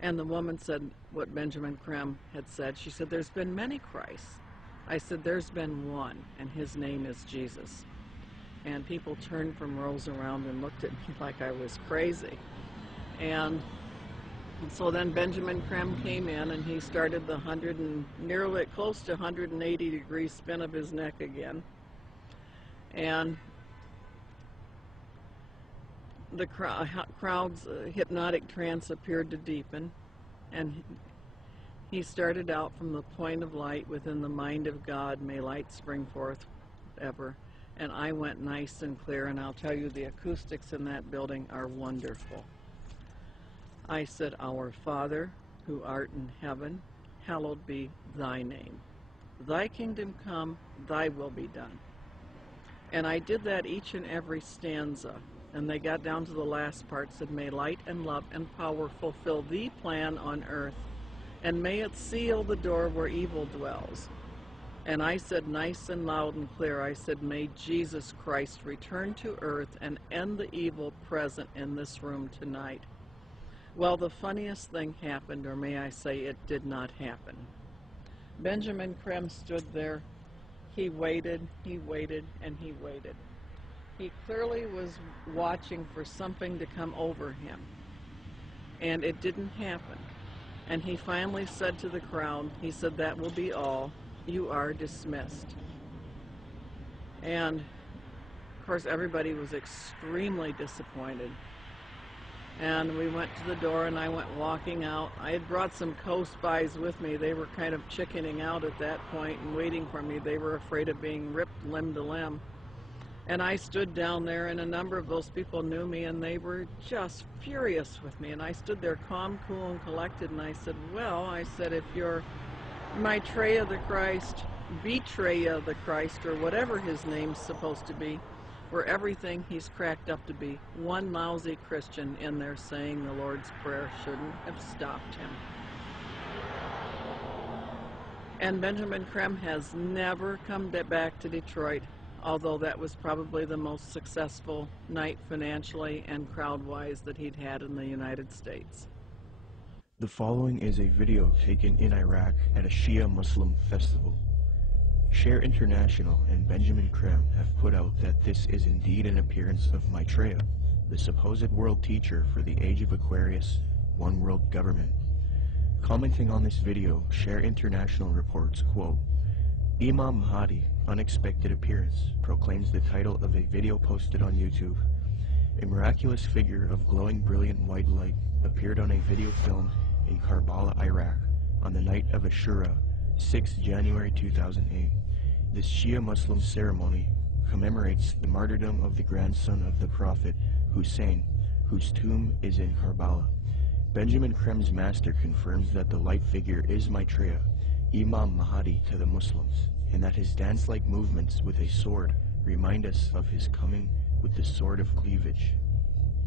And the woman said what Benjamin Krem had said. She said, there's been many Christs. I said, there's been one, and his name is Jesus. And people turned from rows around and looked at me like I was crazy. And so then Benjamin Krem came in, and he started the nearly close to 180-degree spin of his neck again. And the crowd's hypnotic trance appeared to deepen, and he started out from the point of light within the mind of God, may light spring forth ever. And I went nice and clear, and I'll tell you, the acoustics in that building are wonderful. I said, Our Father, who art in heaven, hallowed be thy name. Thy kingdom come, thy will be done. And I did that each and every stanza. And they got down to the last part, said, may light and love and power fulfill thee plan on earth, and may it seal the door where evil dwells. And I said nice and loud and clear, I said, may Jesus Christ return to earth and end the evil present in this room tonight. Well, the funniest thing happened, or may I say it did not happen. Benjamin Krem stood there. He waited, and he waited. He clearly was watching for something to come over him, and it didn't happen. And he finally said to the crowd, he said, that will be all. You are dismissed. And of course everybody was extremely disappointed. And we went to the door, and I went walking out. I had brought some co-spies with me. They were kind of chickening out at that point and waiting for me. They were afraid of being ripped limb to limb. And I stood down there, and a number of those people knew me, and they were just furious with me. And I stood there calm, cool, and collected, and I said, well, I said, if you're Maitreya the Christ, Betreya the Christ, or whatever his name's supposed to be, or everything he's cracked up to be, one lousy Christian in there saying the Lord's Prayer shouldn't have stopped him. And Benjamin Krem has never come back to Detroit, although that was probably the most successful night financially and crowd-wise that he'd had in the United States. The following is a video taken in Iraq at a Shia Muslim festival. Share International and Benjamin Krem have put out that this is indeed an appearance of Maitreya, the supposed world teacher for the age of Aquarius, one world government. Commenting on this video, Share International reports, quote, Imam Mahdi, unexpected appearance, proclaims the title of a video posted on YouTube. A miraculous figure of glowing brilliant white light appeared on a video filmed in Karbala, Iraq, on the night of Ashura, 6 January 2008. This Shia Muslim ceremony commemorates the martyrdom of the grandson of the Prophet, Hussein, whose tomb is in Karbala. Benjamin Krem's master confirms that the light figure is Maitreya, Imam Mahdi to the Muslims, and that his dance-like movements with a sword remind us of his coming with the sword of cleavage.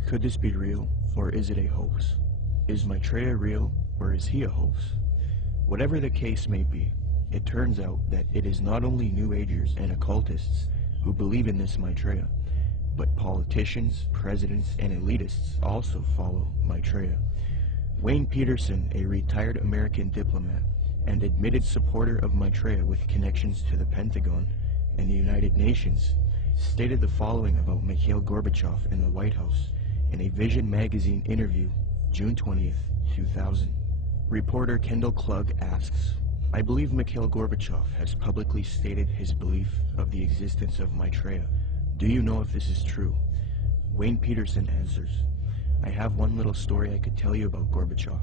Could this be real, or is it a hoax? Is Maitreya real, or is he a hoax? Whatever the case may be, it turns out that it is not only New Agers and occultists who believe in this Maitreya, but politicians, presidents, and elitists also follow Maitreya. Wayne Peterson, a retired American diplomat and admitted supporter of Maitreya with connections to the Pentagon and the United Nations, stated the following about Mikhail Gorbachev in the White House in a Vision magazine interview, June 20th, 2000. Reporter Kendall Klug asks, I believe Mikhail Gorbachev has publicly stated his belief of the existence of Maitreya. Do you know if this is true? Wayne Peterson answers, I have one little story I could tell you about Gorbachev.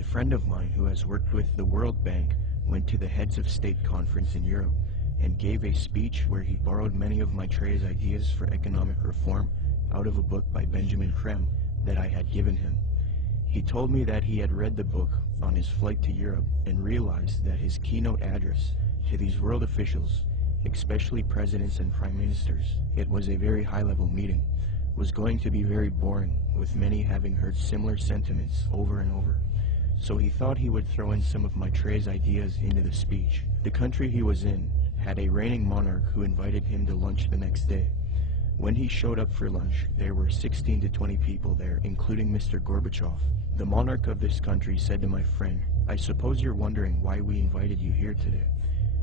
A friend of mine who has worked with the World Bank went to the Heads of State conference in Europe and gave a speech where he borrowed many of Maitreya's ideas for economic reform out of a book by Benjamin Krem that I had given him. He told me that he had read the book on his flight to Europe and realized that his keynote address to these world officials, especially presidents and prime ministers, it was a very high-level meeting, was going to be very boring, with many having heard similar sentiments over and over. So he thought he would throw in some of Maitreya's ideas into the speech. The country he was in had a reigning monarch who invited him to lunch the next day. When he showed up for lunch, there were 16 to 20 people there, including Mr. Gorbachev. The monarch of this country said to my friend, "I suppose you're wondering why we invited you here today.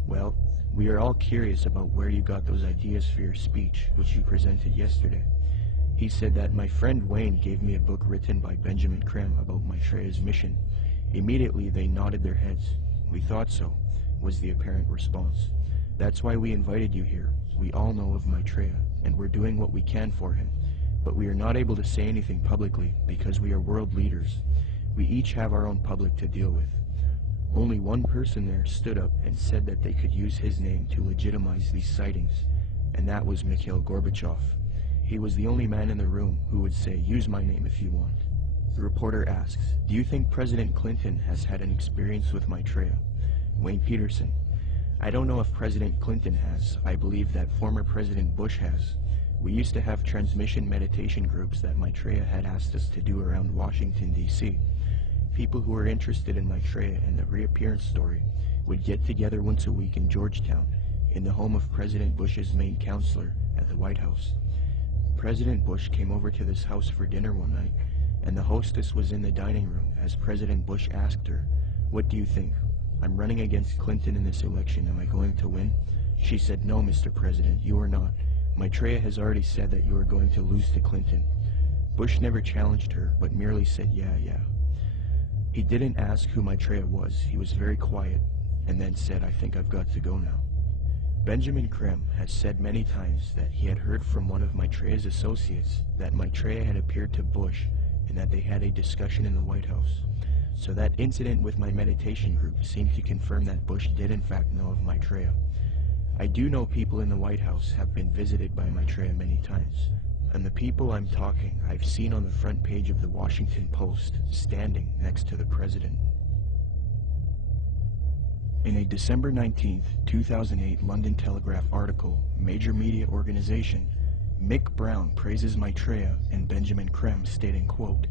Well, we are all curious about where you got those ideas for your speech, which you presented yesterday." He said that my friend Wayne gave me a book written by Benjamin Creme about Maitreya's mission. Immediately they nodded their heads. "We thought so," was the apparent response. "That's why we invited you here. We all know of Maitreya, and we're doing what we can for him. But we are not able to say anything publicly because we are world leaders. We each have our own public to deal with." Only one person there stood up and said that they could use his name to legitimize these sightings, and that was Mikhail Gorbachev. He was the only man in the room who would say, "Use my name if you want." The reporter asks, "Do you think President Clinton has had an experience with Maitreya?" Wayne Peterson: "I don't know if President Clinton has. I believe that former President Bush has. We used to have transmission meditation groups that Maitreya had asked us to do around Washington, D.C. People who were interested in Maitreya and the reappearance story would get together once a week in Georgetown, in the home of President Bush's main counselor at the White House. President Bush came over to this house for dinner one night, and the hostess was in the dining room as President Bush asked her, 'What do you think? I'm running against Clinton in this election. Am I going to win?' She said, 'No, Mr. President, you are not. Maitreya has already said that you are going to lose to Clinton.' Bush never challenged her, but merely said, 'Yeah.' He didn't ask who Maitreya was. He was very quiet, and then said, 'I think I've got to go now.' Benjamin Creme has said many times that he had heard from one of Maitreya's associates that Maitreya had appeared to Bush and that they had a discussion in the White House. So that incident with my meditation group seemed to confirm that Bush did in fact know of Maitreya. I do know people in the White House have been visited by Maitreya many times, and the people I'm talking I've seen on the front page of the Washington Post, standing next to the president. In a December 19, 2008 London Telegraph article, major media organization, Mick Brown praises Maitreya and Benjamin Creme, stating, quote,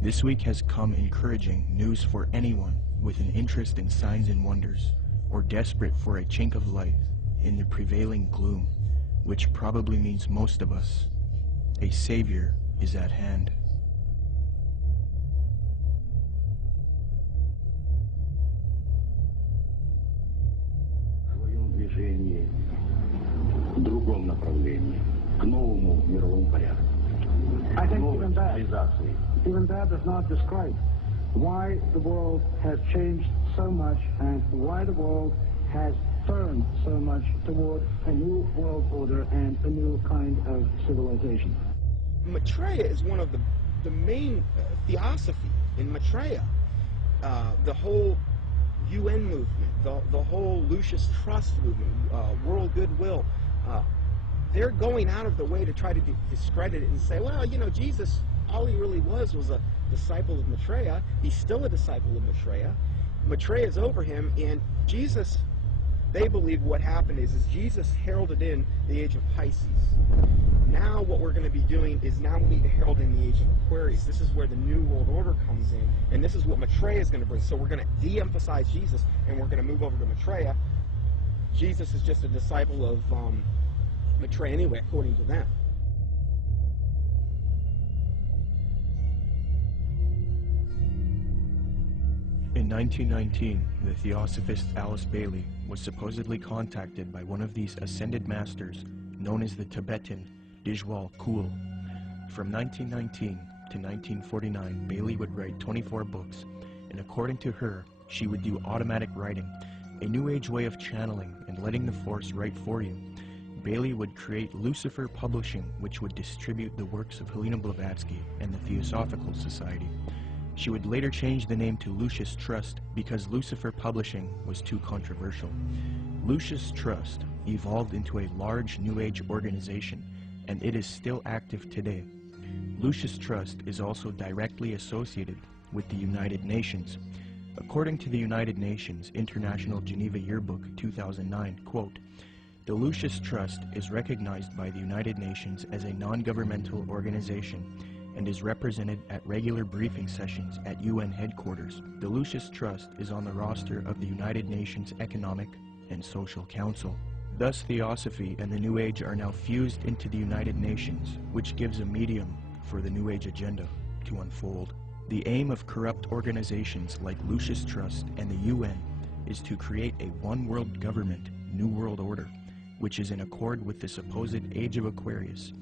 "This week has come encouraging news for anyone with an interest in signs and wonders, or desperate for a chink of light in the prevailing gloom, which probably means most of us. A savior is at hand." В другом направлении, к новому мировому порядку. I think even that does not describe why the world has changed so much and why the world has turned so much toward a new world order and a new kind of civilization. Maitreya is one of the main theosophy in Maitreya. The whole UN movement, the whole Lucis Trust movement, world goodwill, they're going out of the way to try to discredit it and say, well, you know, Jesus, all he really was a disciple of Maitreya. He's still a disciple of Maitreya. Maitreya is over him, and Jesus, they believe what happened is Jesus heralded in the age of Pisces. Now what we're going to be doing is now we need to herald in the age of Aquarius. This is where the New World Order comes in, and this is what Maitreya is going to bring. So we're going to de-emphasize Jesus, and we're going to move over to Maitreya. Jesus is just a disciple of Maitreya anyway, according to them. In 1919, the theosophist Alice Bailey was supposedly contacted by one of these ascended masters known as the Tibetan Dijwal Kul. From 1919 to 1949, Bailey would write 24 books, and according to her, she would do automatic writing, a new age way of channeling and letting the force write for you. Bailey would create Lucifer Publishing, which would distribute the works of Helena Blavatsky and the Theosophical Society. She would later change the name to Lucis Trust because Lucifer Publishing was too controversial. Lucis Trust evolved into a large New Age organization, and it is still active today. Lucis Trust is also directly associated with the United Nations. According to the United Nations International Geneva Yearbook 2009, quote, "The Lucis Trust is recognized by the United Nations as a non-governmental organization and is represented at regular briefing sessions at UN headquarters. The Lucis Trust is on the roster of the United Nations Economic and Social Council." Thus, Theosophy and the New Age are now fused into the United Nations, which gives a medium for the New Age agenda to unfold. The aim of corrupt organizations like Lucius Trust and the UN is to create a one-world government, New World Order, which is in accord with the supposed Age of Aquarius,